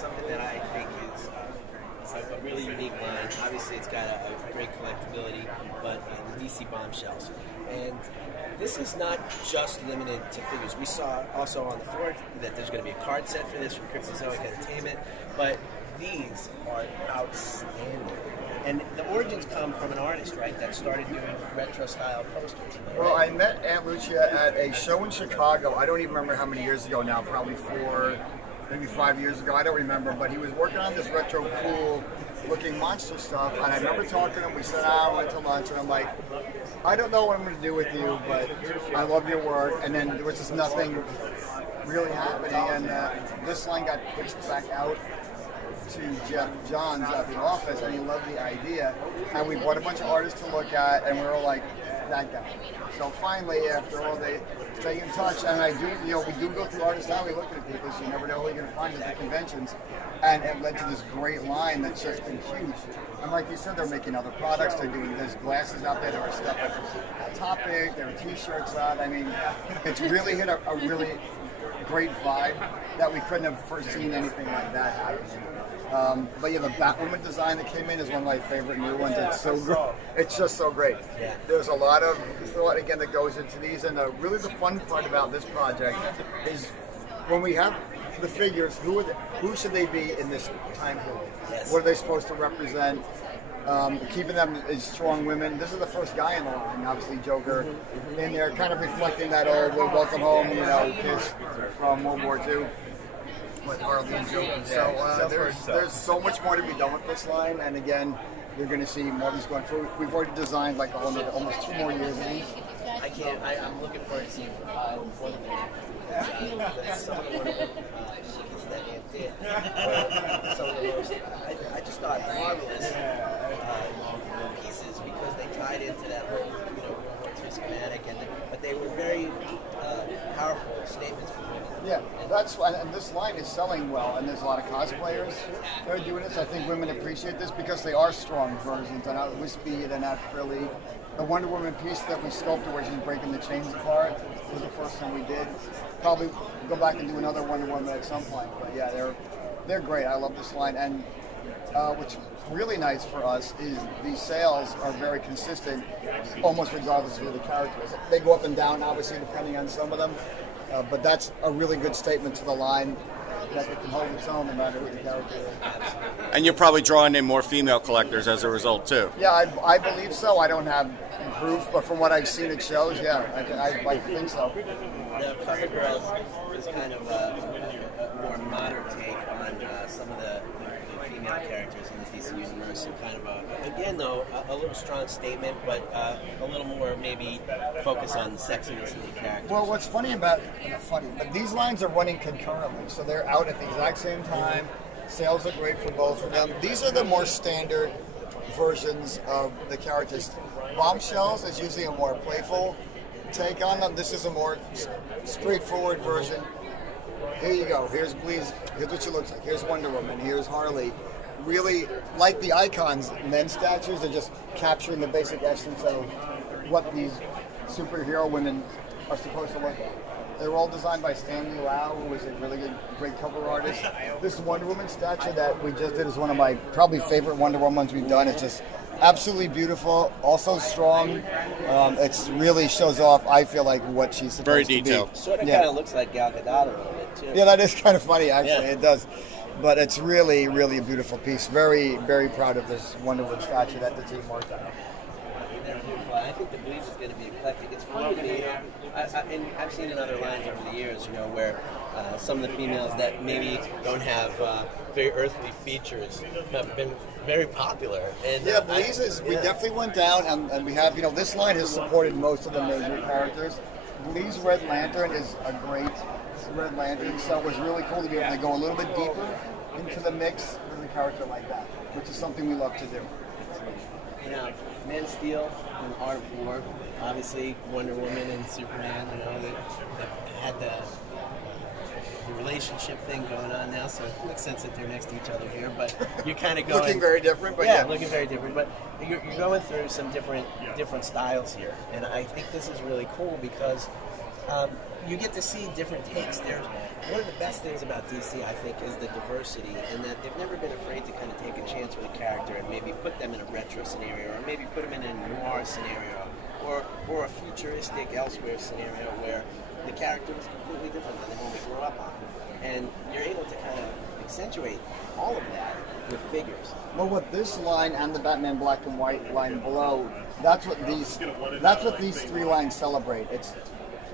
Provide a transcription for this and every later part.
something that I think is a really unique line. Obviously, it's got a great collectability, but the DC Bombshells. And this is not just limited to figures. We saw also on the floor that there's going to be a card set for this from Cryptozoic Entertainment, but these are outstanding. And the origins come from an artist, right, that started doing retro-style posters. Well, I met Aunt Lucia at a show in Chicago. I don't even remember how many years ago now, probably maybe 5 years ago. I don't remember, but he was working on this retro cool looking monster stuff, and I remember talking to him. We sat down, went to lunch, and I'm like, I don't know what I'm going to do with you, but I love your work. And then there was just nothing really happening, and this line got pushed back out to Jeff Johns at the office, and he loved the idea, and we brought a bunch of artists to look at, and we were like, that guy. So finally, after all, they stay in touch, and I do, we do go through Artist Alley looking at people, so you never know who you're going to find at the conventions, and it led to this great line that's just been huge. And like you said, they're making other products. There's glasses out there. There are stuff like Topic. There are T-shirts out. I mean, it's really hit a really great vibe that we couldn't have foreseen anything like that happening. But yeah, the Batwoman design that came in is one of my favorite new ones. It's so good. It's just so great. Yeah. There's a lot of thought again that goes into these, and really the fun part about this project is when we have the figures, who should they be in this time period? Yes. What are they supposed to represent? Keeping them as strong women. This is the first guy in the line, obviously Joker, in there, kind of reflecting that old welcome home, kiss from World War II. With Harley and Joker. So there's so much more to be done with this line, and again, you're going to see more of these going forward. We've already designed like almost 2 more years in. I'm looking forward to seeing one of them. Some of the wonderful pieces that Aunt did. Some of the most, I just thought marvelous pieces because they tied into that whole World War II schematic, but they were very powerful statements for women. Yeah, and this line is selling well, and there's a lot of cosplayers that are doing this. I think women appreciate this because they are strong versions. They're not wispy, they're not frilly. The Wonder Woman piece that we sculpted where she's breaking the chains apart was the first one we did. Probably go back and do another Wonder Woman at some point. But yeah, they're great. I love this line. And what's really nice for us is these sales are very consistent, almost regardless of who the character is. They go up and down, obviously, depending on some of them. But that's a really good statement to the line that it can hold its own no matter who the character is. And you're probably drawing in more female collectors as a result, too. Yeah, I believe so. I don't have proof, but from what I've seen at shows, yeah, I think so. The Cover Girls is kind of a more modern take on some of the female characters in the DC universe, and kind of again though a little strong statement, but a little more maybe focus on the sexiness of the characters. Well, what's funny about but these lines are running concurrently, so they're out at the exact same time. Sales are great for both of them. These are the more standard versions of the characters. Bombshells is usually a more playful take on them. This is a more straightforward version. Here you go. Here's Bleeze. Here's what she looks like. Here's Wonder Woman. Here's Harley. Really, like the icons, men's statues, they're just capturing the basic essence of what these superhero women are supposed to look like. They were all designed by Stanley Lau, who was a really great cover artist. This Wonder Woman statue that we just did is one of my probably favorite Wonder Womans we've done. It's just absolutely beautiful, also strong. It really shows off, I feel like, what she's supposed to be. Very detailed. Sort of kind of looks like Gal Gadot a little bit, too. Yeah, that is kind of funny, actually. Yeah. It does. But it's really, really a beautiful piece. Very, very proud of this Wonder Woman statue that the team worked on. I think the Bleach is going to be eclectic. It's fun to me. And I've seen in other lines over the years, where some of the females that maybe don't have very earthly features have been very popular. And yeah, Bleeze we definitely went down, and we have, this line has supported most of the major characters. Bleeze Red Lantern is a great Red Lantern, so it was really cool to be able to go a little bit deeper into the mix with a character like that, which is something we love to do. Man of Steel and Art of War, obviously Wonder Woman and Superman, they had the relationship thing going on now, so it makes sense that they're next to each other here, but you're kind of going... looking very different, but yeah. Looking very different, but you're going through some different styles here, and I think this is really cool because you get to see different takes. There's one of the best things about DC, I think, is the diversity, and that they've never been afraid to kind of take a chance with a character and maybe put them in a retro scenario, or maybe put them in a noir scenario, or a futuristic elsewhere scenario where the character was completely different than the one we grew up on. And you're able to kind of accentuate all of that with figures. Well, with this line and the Batman Black and White line below, that's what these three lines celebrate. It's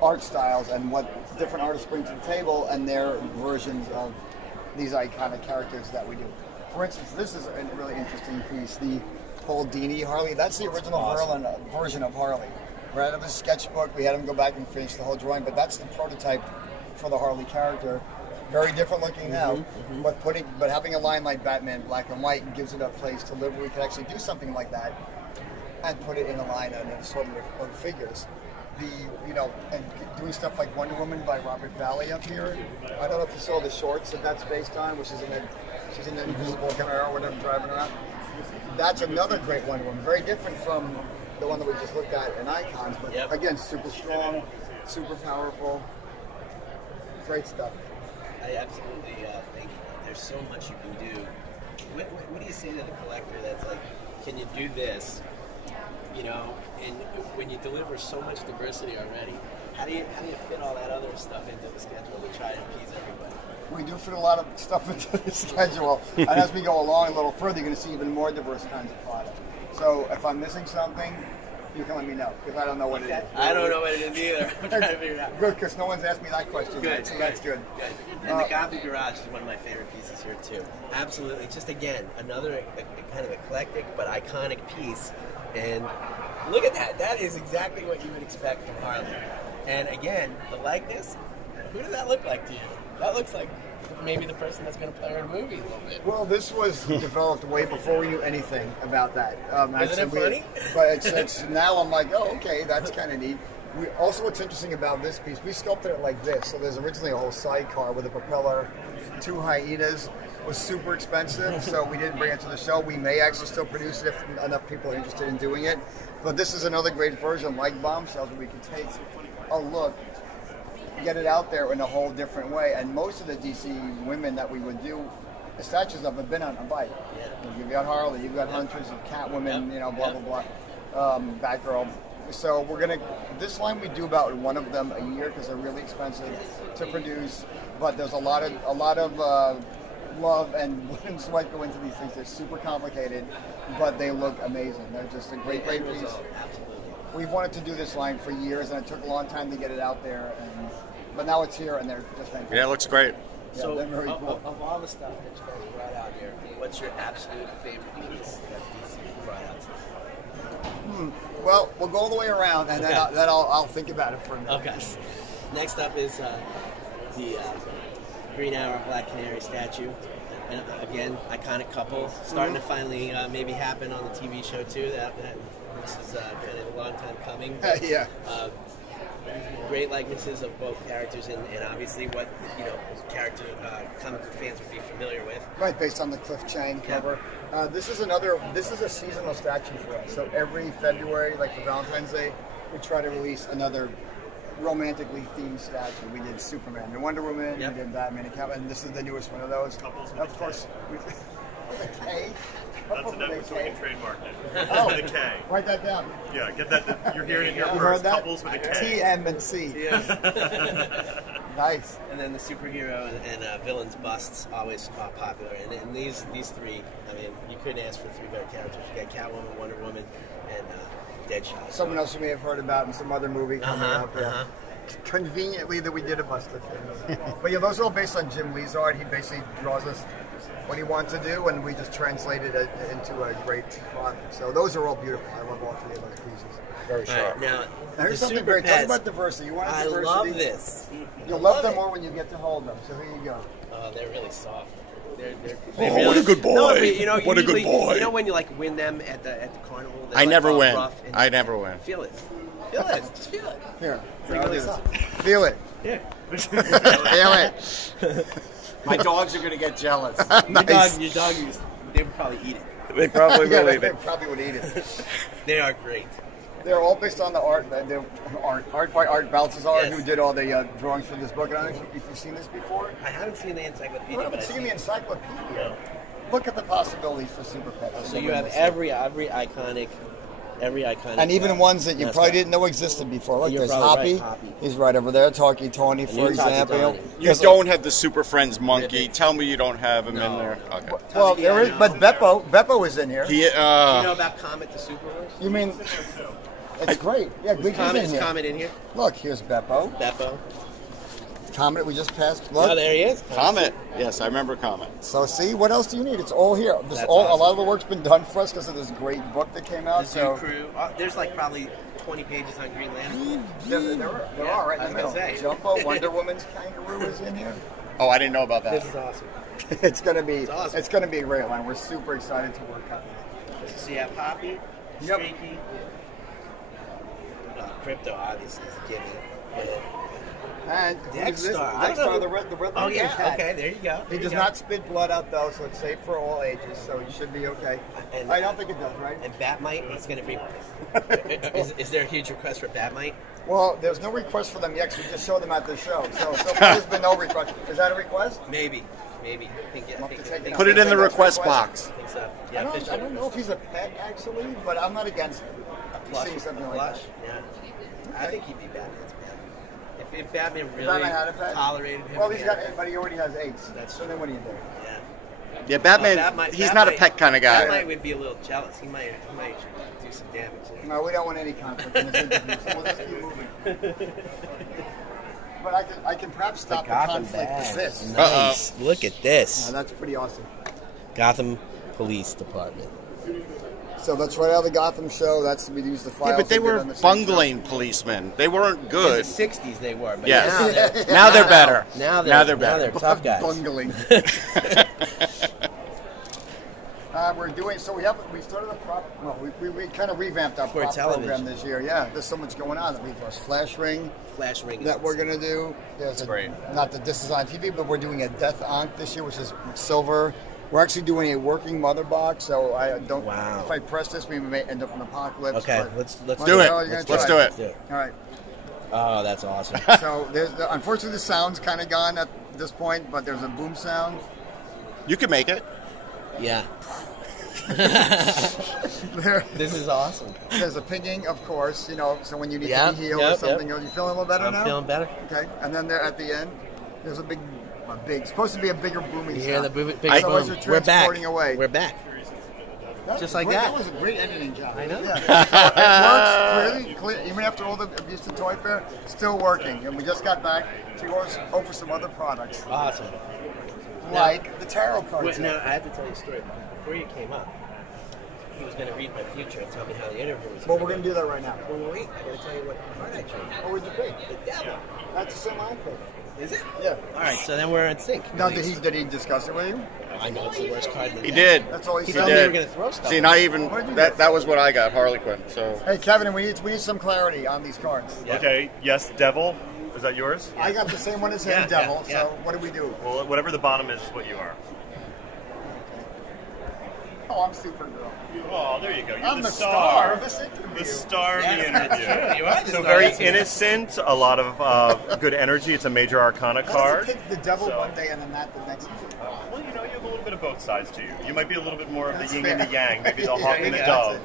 art styles and what different artists bring to the table and their versions of these iconic characters that we do. For instance, this is a really interesting piece, the Paul Dini Harley. That's the original version of Harley. Right out of the sketchbook, we had him go back and finish the whole drawing, but that's the prototype for the Harley character. Very different looking now, but having a line like Batman Black and White gives it a place to live where we can actually do something like that and put it in a line and an assortment of figures. And doing stuff like Wonder Woman by Robert Valley up here. I don't know if you saw the shorts that's based on, which is she's in an invisible car or whatever driving around. That's another great Wonder Woman, very different from the one that we just looked at in Icons, but again, super strong, super powerful, great stuff. I absolutely think there's so much you can do. What do you say to the collector that's like, can you do this? And when you deliver so much diversity already, how do you fit all that other stuff into the schedule to try and appease everybody? We do fit a lot of stuff into the schedule, and as we go along a little further, you're going to see even more diverse kinds of product. So if I'm missing something, you can let me know, because I don't know what it is. I don't know what it is either. I'm trying to figure it out. Good, because no one's asked me that question Good, yet, so that's good. And the Gotham Garage is one of my favorite pieces here, too. Absolutely. Just, again, another kind of eclectic but iconic piece. And look at that. That is exactly what you would expect from Harley. And, again, the likeness, who does that look like to you? That looks like maybe the person that's going to play her in movies a little bit. Well, this was developed way before we knew anything about that. Isn't it funny? But it's now I'm like, oh, okay, that's kind of neat. Also, what's interesting about this piece, we sculpted it like this. So there's originally a whole sidecar with a propeller, 2 hyenas. It was super expensive, so we didn't bring it to the show. We may actually still produce it if enough people are interested in doing it. But this is another great version, like Bombshells, where we can take a look, get it out there in a whole different way. And most of the DC women that we would do the statues of have been on a bike. You've got Harley, you've got Huntress, Catwoman, blah, blah, blah, Batgirl. So this line we do about one of them a year because they're really expensive to produce. But there's a lot of love and blood and sweat go into these things. They're super complicated, but they look amazing. They're just a great piece. We've wanted to do this line for years, and it took a long time to get it out there. But now it's here, and they're just fantastic. Yeah, it looks great. Yeah, so, they're very cool. Of all the stuff that you guys brought out here, what's your absolute favorite piece that DC brought out today? Well, we'll go all the way around, and then I'll think about it for a minute. Okay. Next up is the Green Arrow Black Canary statue. And again, iconic couple. Starting to finally maybe happen on the TV show too. This is kind of a long time coming. But, yeah. Great likenesses of both characters, and obviously what character comic book fans would be familiar with. Right, based on the Cliff Chang cover. This is a seasonal statue for us. So every February, like for Valentine's Day, we try to release another romantically themed statue. We did Superman and Wonder Woman, we did Batman and Catwoman, and this is the newest one of those. Of course, with a K. That's a number, so we can trademark it. Oh, with a K. Write that down. Yeah, get that. You're hearing it here You first. heard that? Couples with a K. T, M, and C. Nice. And then the superhero and villains busts, always popular. And these three, I mean, you couldn't ask for 3 better characters. You got Catwoman, Wonder Woman, and Deadshot. Someone else you may have heard about in some other movie coming up. Yeah. Conveniently that we did a bunch of things. But yeah, those are all based on Jim Lee's art. He basically draws us what he wants to do, and we just translated it into a great product. So those are all beautiful. I love all 3 of those pieces. Very sharp. Right, now, here's something great. Talk about diversity. You want diversity? I love this. You'll love them more when you get to hold them. So here you go. Oh, they're really soft. They're really, what a good boy! No, what a good boy! You know when you win them at the carnival? I never win. I never win. Feel it. Feel it. Just feel it. Here. Feel it. Yeah. Feel it. My dogs are going to get jealous. Nice. Your dog, they would probably eat it. They probably will eat They it. probably would eat it. They are great. They're all based on the art. Art by Art Balthazar, Yes. who did all the drawings for this book. I don't know if you've seen this before. I haven't seen the encyclopedia. You haven't but I've seen the encyclopedia. Look at the possibilities for Super Pets. So you have every iconic, and even ones that you probably didn't know existed before. Like You're there's probably Hoppy. right, Hoppy. He's right over there. Talkie Tawny, for you're Talkie example. Tawny. You don't have the Super Friends monkey. Tell me you don't have him in there. Okay. Well, there is, but Beppo is in here. He, Do you know about Comet the Super Horse? You mean? It's great. Yeah, Is Gleek is in Is here. Comet in here? Look, here's Beppo. Beppo. Comet we just passed. Look. Oh, there he is. Comet. Yes, I remember Comet. So see, what else do you need? It's all here. This That's all a lot awesome. of the work's been done for us because of this great book that came out. The Zoo So Crew. There's like probably 20 pages on Green Lantern. there are right I in was the middle. gonna say. Jumbo, Wonder Woman's kangaroo is in here. Oh, I didn't know about This that. is awesome. It's gonna be awesome. it's gonna be a great line. We're super excited to work on it. So you have Poppy, Yep. Streaky, Crypto obviously is a gimme. And Dexter. I don't Dexter, know. the red Oh Lincoln yeah, cat. okay, there you go. He does not spit blood out though, so it's safe for all ages. So you should be okay. And- I don't think it does, right? And Batmite, it's going to be. Is there a huge request for Batmite? Well, there's no request for them yet. 'Cause we just showed them at the show. So far there's been no request. Is that a request? Maybe. I think We'll have to take it out. Put it in the That's request request. box. I think so. I Yeah, don't know if he's a pet actually, but I'm not against it. Plush, Seeing something like plush. that. Yeah. I think he'd be Batman's pet. If Batman really Batman had a pet? tolerated him. Well, he he's had got, a pet. but he already has 8. That's So then what do you do? Yeah. Yeah, Batman, Batmite- he's not a Batmite- pet kind of guy. Batmite would be a little jealous. He might do some damage. No, we don't want any conflict in this interview, so we'll just keep moving. But I can perhaps stop the conflict with this. Nice. Look at this. That's pretty awesome. Gotham Police Department. So that's right out of the Gotham show. We use the files. Yeah, but they did were on the same bungling policemen. They weren't In good. the 60s they were, but Yes. now they're, Now they're better. Now they're they're better. tough guys. Bungling. We're doing so. We started a prop. Well, we kind of revamped our For prop television. program this year. Yeah, there's so much going on. We've got Flash Ring Flash Ring is that we're gonna do. There's great. Not that this is on TV, but we're doing a Death Ankh this year, which is silver. We're actually doing a working mother box, so I don't. Wow. If I press this, we may end up in apocalypse. Okay, but- let's Do it. Oh, you're gonna Let's try do it. Let's do it. All right. Oh, that's awesome. So unfortunately, the sound's kind of gone at this point, but there's a boom sound. You can make it. Yeah. There, This is awesome. there's a pinging, of course. So when you need Yep, to be healed yep, or something, yep. are you feeling a little better I'm now? feeling better. Okay, and then there at the end, there's a big, supposed to be a bigger booming You sound. hear the big So as boom. you're We're back. transporting away. We're back. Just like great, that. That was a great editing job. I know. Yeah. It works clear, even after all the abuse to Toy Fair, still working. And we just got back to go over some other products, Awesome. like the tarot cards. Wait, now, I have to tell you a story. Before you came up, he was going to read my future and tell me how the interview was Well, we're going to do that right now. Well, wait, I got to tell you what card I chose. What would you pick? The devil. That's the same I picked. Is it? Yeah. All right, so then we're in sync. Now, at least. did he discuss it with you? I know it's the worst card in the He deck. did. That's all he He said. told me we did. were going to throw stuff. See, not even What did you that was what I got, Harley Quinn. So Hey, Kevin, we need some clarity on these cards. Yeah. Okay, yes, Devil. Is that yours? I got the same one as him, Yeah, Devil. yeah, yeah. So what do we do? Well, whatever the bottom is what you are. Oh, I'm Supergirl. Oh, there you go. You're I'm the star of this interview. The star of Yes, the that's interview. true. You are the So star. very That's it. innocent, a lot of good energy. It's a major arcana How card. does it pick the devil So- one day and then that the next day? Well, you have a little bit of both sides to you. You might be a little bit more of the That's yin fair. and the yang, maybe the Yeah, hawk and the yeah, dove.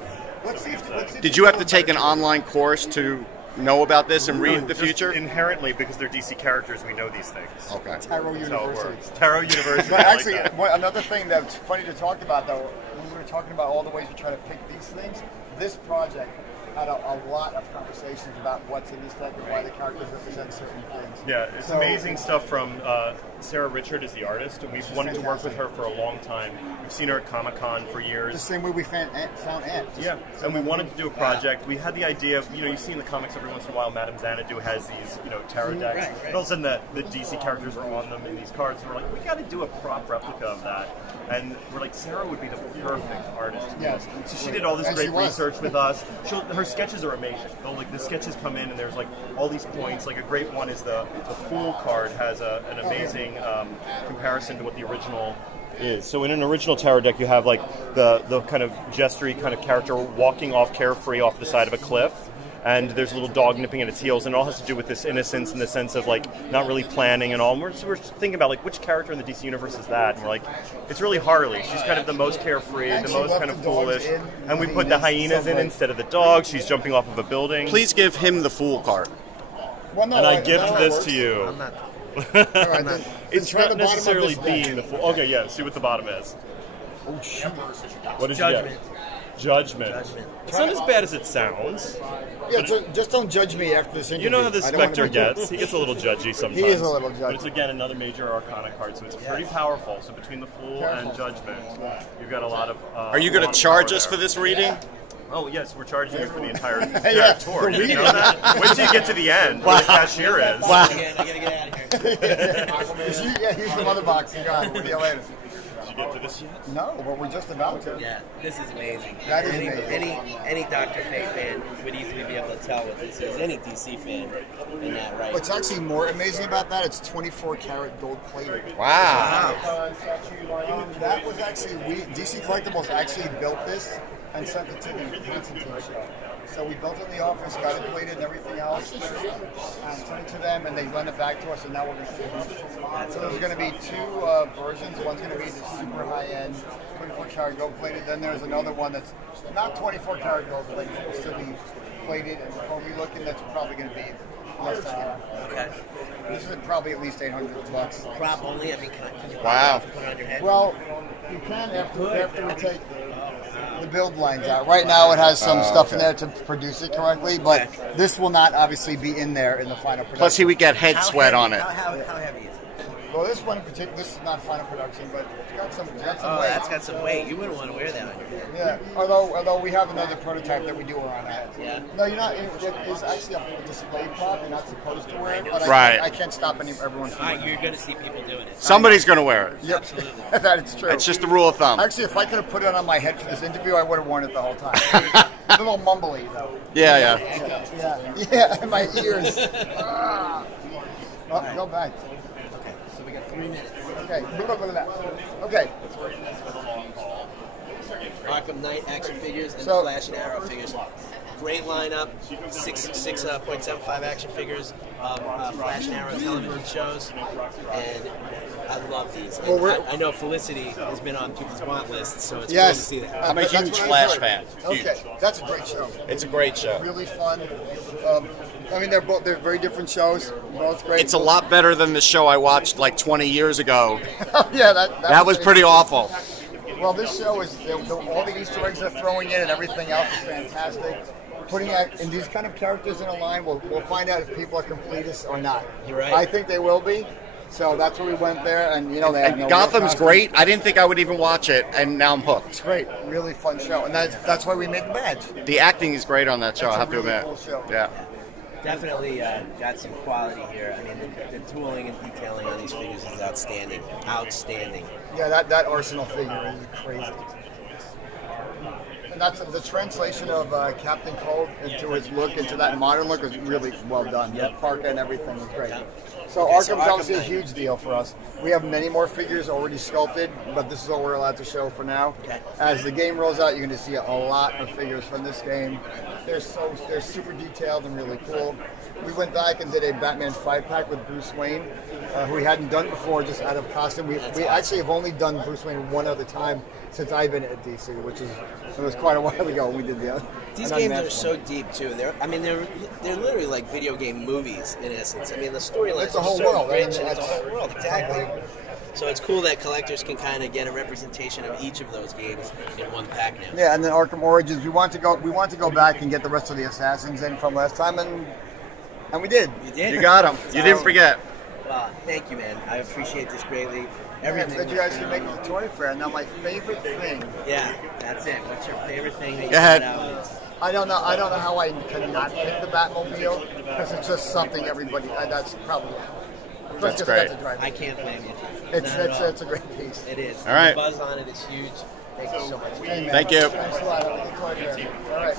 Let's see if did you have to take an online course to know about this and read the Just future? Inherently, because they're DC characters, we know these things. Okay. Tarot That's how it University? works. Tarot University. But I like actually, that. another thing that's funny to talk about, though, when we were talking about all the ways we try to pick these things, this project had a lot of conversations about what's in this deck and why the characters represent certain things. Yeah, it's So- amazing stuff from Sarah Richard is the artist, and we've wanted to work with her for a long time. We've seen her at Comic-Con for The years. same way we found Ant. Yeah, and we wanted to do a project. We had the idea of, you see in the comics every once in a while, Madame Xanadu has these, tarot decks. Right, right. And all of a sudden the DC characters are on them in these cards. And we're like, we got to do a prop replica of that. And we're like, Sarah would be the perfect artist to do Yeah, this. So she did all this and great she was. research with us. Her sketches are amazing. The sketches come in and there's like all these points. Like a great one is the Fool card has an amazing comparison to what the original is. So in an original tarot deck, you have like the kind of gestury kind of character walking off carefree off the side of a cliff, and there's a little dog nipping at its heels, and it all has to do with this innocence in the sense of like not really planning and all. And we're thinking about like which character in the DC universe is that, and we're like, it's really Harley. She's kind of the most carefree, the most kind of foolish, and we put the hyenas in instead of the dogs. She's jumping off of a building. Please give him the fool card. Well, no, And I gift this to you. I'm not. All right, then, It's try not the bottom of necessarily this being deck. the fool. Okay, yeah. See what the bottom is. Oh, shoot. What did Judgment. you get? Judgment. Judgment. It's not as bad as it sounds. Yeah, just don't judge me after this interview. You know how the I don't wanna Spectre be- gets. He gets a little judgy sometimes. He is a little judgy. But it's, again, another major Arcana card, so it's pretty powerful. So between the Fool and Judgment, you've got a lot of... Are you going to charge us for this reading? Oh, yes, we're charging you for the entire Yeah, tour. the You didn't know that? Wait till you get to the end, where the cashier is. I gotta get out of here. Yeah, here's the mother box. You got it. We'll see you later. Did you get to this yet? No, but we're just about to. Yeah, this is amazing. That is amazing. Any Dr. Fate fan would easily be able to tell what this is. Any DC fan in that, right? What's actually more amazing about that, it's 24 karat gold plated. Wow. That was actually, DC Collectibles actually built this and sent it to the Constantine show. So we built it in the office, got it plated and everything else, and sent it to them, and they lent it back to us, and now we're going to ship it. So there's going to be two versions. One's going to be the super high-end 24 karat gold plated. Then there's another one that's not 24 karat gold plated, it'll still be plated and homey looking. That's probably going to be less than half. Okay. This is probably at least $800. Prop only? I mean, can you Wow. put it on your head? Well, you can after we take the build lines out. Right now it has some stuff in there to produce it correctly, but this will not obviously be in there in the final production. Plus, he would get head sweat on it. How heavy is it? Well, this one in particular, this is not final production, but it's got some Oh, weight. that's got some weight. You wouldn't want to wear that on your head. Yeah, although we have another prototype that we do wear on that. Yeah. No, you're not. It's actually a display prop. You're not supposed to wear it. But Right. I can't stop everyone from wearing it. You're going to see people doing it. Somebody's going to wear it. Yep. Absolutely. That is true. It's just the rule of thumb. Actually, if I could have put it on my head for this interview, I would have worn it the whole time. It's a little mumbly, though. Yeah. Yeah, and my ears. Ah. Oh, go back. Okay, so we got 3 minutes. Okay, look at that. Okay, Arkham Knight action figures and So- Flash and Arrow figures. Great lineup. 6.75 action figures of Flash and Arrow television shows, and I love these. And Well, I know Felicity has been on people's want lists, so it's yes. cool to see that. I'm a That's huge what I Flash heard. fan. Huge. Okay, that's a great show. It's a great show. Really fun. I mean, they're very different shows. Both great. It's a lot better than the show I watched like 20 years ago. Yeah, That was pretty awful. Well, this show is all the Easter eggs they're throwing in and everything else is fantastic. Putting out in these kind of characters in a line, we'll find out if people are completists or not. You're right. I think they will be. So that's where we went there, and they have And no Gotham's real costumes. great. I didn't think I would even watch it, and now I'm hooked. It's great, really fun show, and that's why we made the badge. The acting is great on that show, It's I a have to really admit. cool show. Yeah. Definitely got some quality here. I mean, the tooling and detailing on these figures is outstanding. Outstanding. Yeah, that Arsenal figure is crazy. And that's the translation of Captain Cold into his look, into that modern look, was really well done. Yep. The parka and everything was great. Yep. So Okay, so Arkham's obviously a Arkham huge deal for us. We have many more figures already sculpted, but this is all we're allowed to show for now. Okay. As the game rolls out, you're going to see a lot of figures from this game. They're super detailed and really cool. We went back and did a Batman 5-pack with Bruce Wayne, who we hadn't done before, just out of costume. We actually have only done Bruce Wayne one other time since I've been at DC, it was quite a while ago when we did the other. These games are so deep too. They're literally like video game movies in essence. I mean, the storylines It's a are whole so world, rich, and and it's a it's- whole world. Exactly. So it's cool that collectors can kind of get a representation of each of those games in one pack now. Yeah, and then Arkham Origins. We want to go back and get the rest of the assassins in from last time, and we did. You did. You got him. You didn't forget. Well, thank you, man. I appreciate this greatly. Yeah, Everything. that you guys can make the toy fair. Now, my favorite thing. Yeah, that's it. What's your favorite thing that you Go ahead. got out with? I don't know how I cannot pick the Batmobile because it's just something everybody. That's probably. That's just great. got to drive I it. can't blame you. It's Not at all. it's a great piece. It is. All right. The buzz on it is huge. Thank you so much. Hey, man. Thank you. Thanks a lot. Have a good toy fair. All right.